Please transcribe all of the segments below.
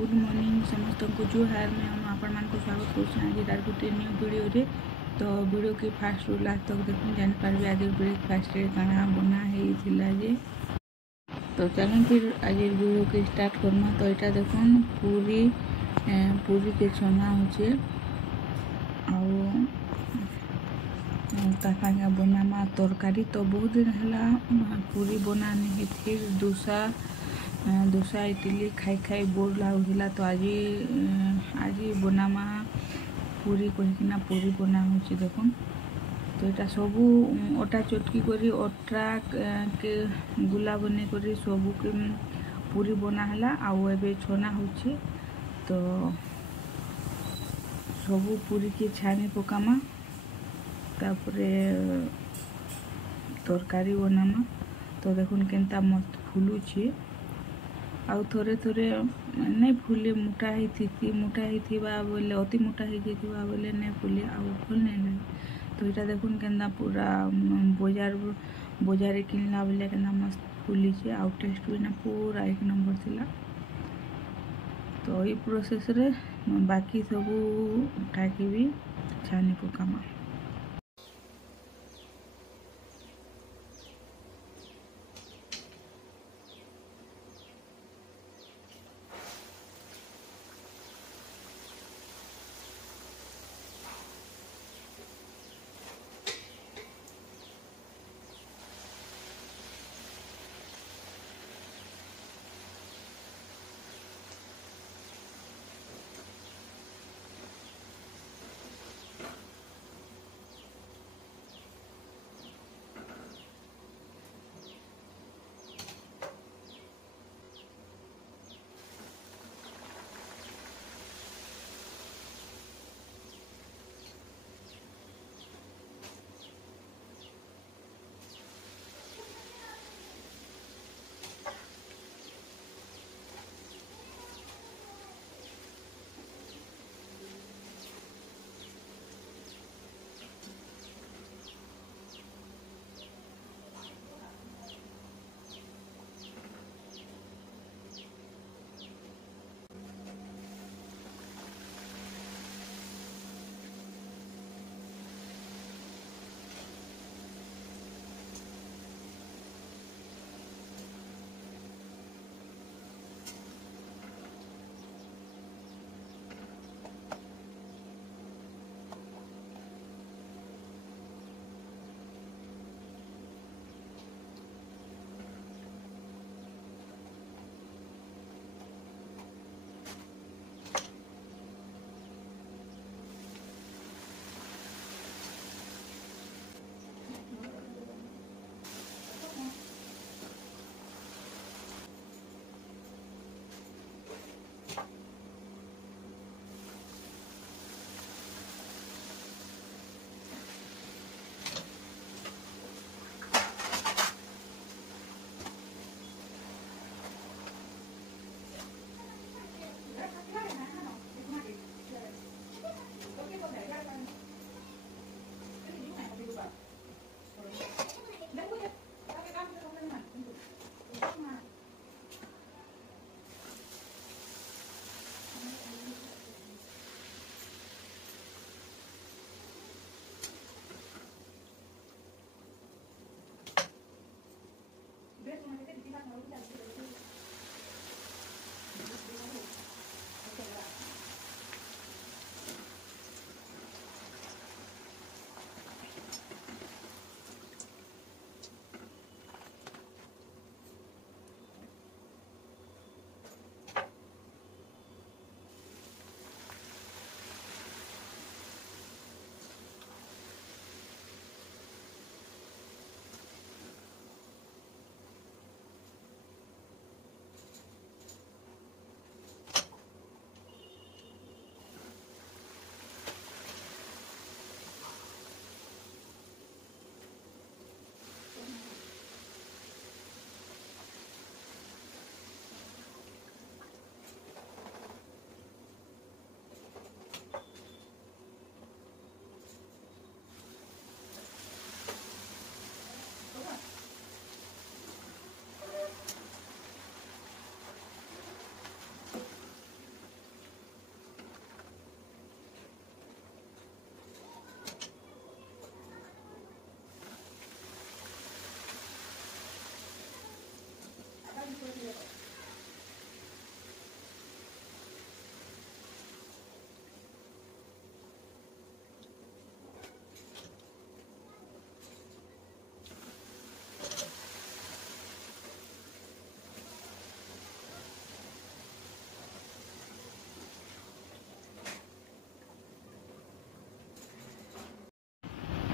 Good morning समस्त को जो हार में आपण मान स्वागत कर आज गोटे न्यू वीडियो रे। तो वीडियो के फास्ट रू लास्ट तक देखुन जापारे आज ब्रेकफास्ट काଣା बना होता जे। तो चलो फिर आज वीडियो के स्टार्ट करमा। तो यहाँ देखुन पूरी पूरी के छना होचे आगे बनामा तरकारी। तो बहुत दिन है पूरी बनाने फिर दोसा इडली खाई खाई बोर लगुला। तो आज बनामा पूरी कहीकिना पूरी बना हो देखुन। तो यहाँ सबू अटा चटकी करी अटा के गुला बने करी सबू के पूरी बनाला आउ छना होची। तो सबू पूरी के छानी पकामा तापरे तरकारी बनामा। तो देखुन केनता मस्त फुलुची आउ थोड़े थोड़े नहीं फुले मोटा ही बोले अति मोटा ही बोले नहीं फुले आउ फुल नहीं लगे। तो यहाँ देखुन केनता पूरा बजार किनला बोले केना मस्त फुली आउ टेस्ट भी ना पूरा एक नंबर थिला। तो ये प्रोसेस रे बाकी सबू टाकी भी छानी पकामा।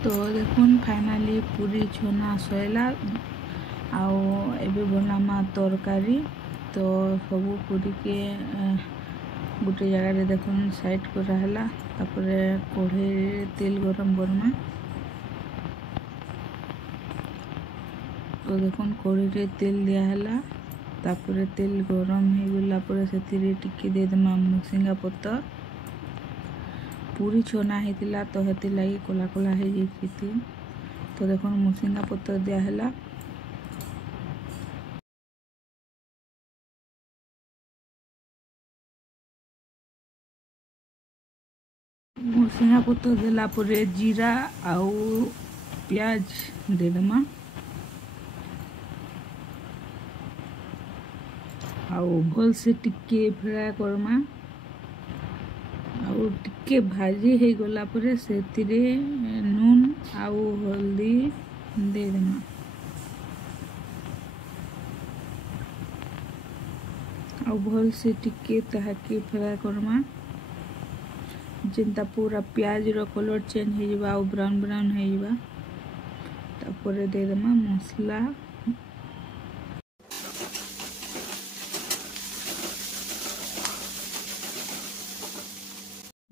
तो देखुन फाइनाली पूरी छना सैला आउ एबे बनामा तरकारी। तो सबू पूरी के गोटे जगह देखुन साइड कर रहा तापरे कढ़े तेल गरम करमा। तो देखुन कढ़ी तेल दिया तापरे तेल गरम हो गला पर से टिके दे देमा मुसिंगा पत्तर। पूरी छना होता तो हेती लगी कोला कोला हो जाती। तो देखो मुसिंगा पत्तर दिया मुसिंगा पत्तर देला परे जीरा आउ प्याज दे देमा आउ भल से टिके फ्राए करमा। आउ टिके भाजी हो गला परे से नून आउ हल्दी दे देमा। आउ भल से टिके ताहाके फ्राए करमा जेनता पूरा प्याज रो कलर चेंज हो जाबा आउ ब्राउन ब्राउन हो जाबा। तापरे दे देमा मसला।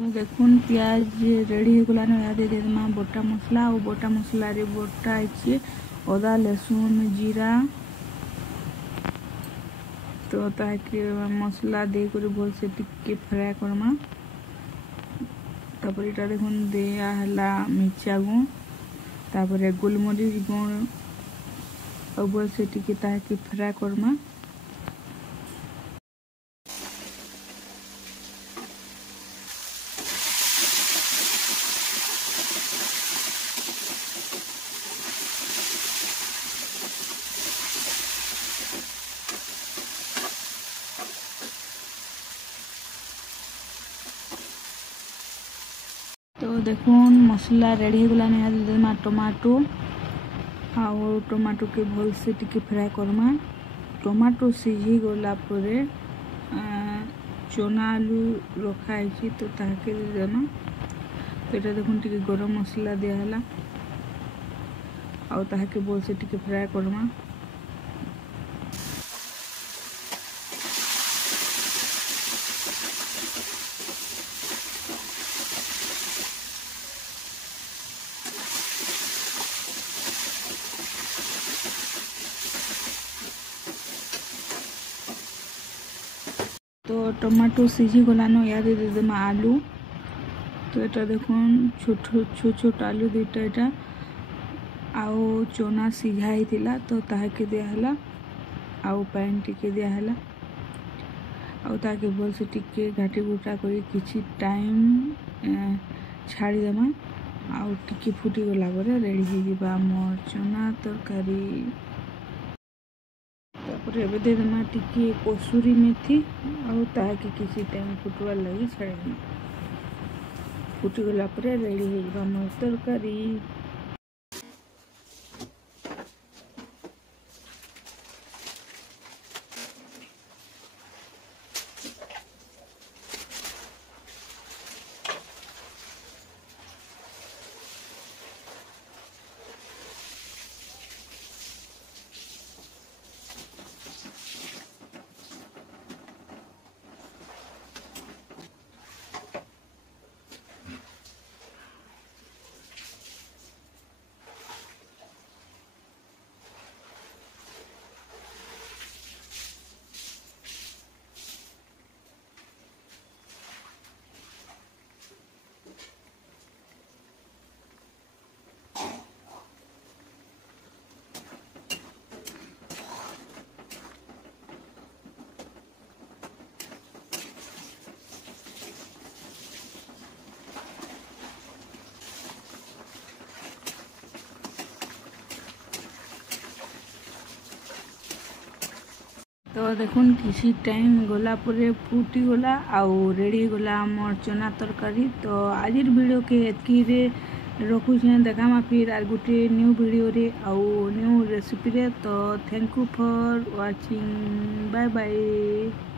देखुन प्याज रेडी हो गला ना दे देमा बोटा मसला और बोटा मसला रे बोटा है अदा लहसुन जीरा। तो ताकि मसला दे कर भल से टिके फ्राए करमा। तापर इटा देखुन दिया हला मिर्चा गुण तापर गोलमरीच गुण और भल से टिके ताकि फ्राए करमा। तो देखुन मसला रेडी हो गला देमा टमाटो आउ टमाटो के भल से टिके फ्राए करमा। टमाटो सीझी गला परे चना आलू रखा है तो ताके दे देमा। तो ये देखुन टिके गरम मसला दिया हला आउ ताके भल से टिके फ्राए करमा। तो टमाटो सीझी गलानो याद दे देमा आलू। तो ये देखुन छोट छोट आलू दुईटा एटा आउ चना सीझा होता तो ताके दिया हला आउ पानी टिके दिया हला आउ ताके भल से टिके घाटी गुटा करी किछि टाइम छाड़ी देमा आउ टिके फुटी गला परे रेडी हो जिबा मोर चना तरकारी। तापर एबे दे देमा टिके कसूरी मेथी आउ ताके किछि टाइम फुटवार लगी छाड़ी देमा। फुटी गला परे रेडी हो जिबा मोर तरकारी। तो देखुन किसी टाइम गला परे फुटी गला आउ रेडी गला मोर चना तरकारी। तो आज वीडियो के एतकी रे रखुछे देखामा फिर आर गोटे न्यू वीडियो रे आउ न्यू रेसिपी रे। तो thank you for watching bye bye.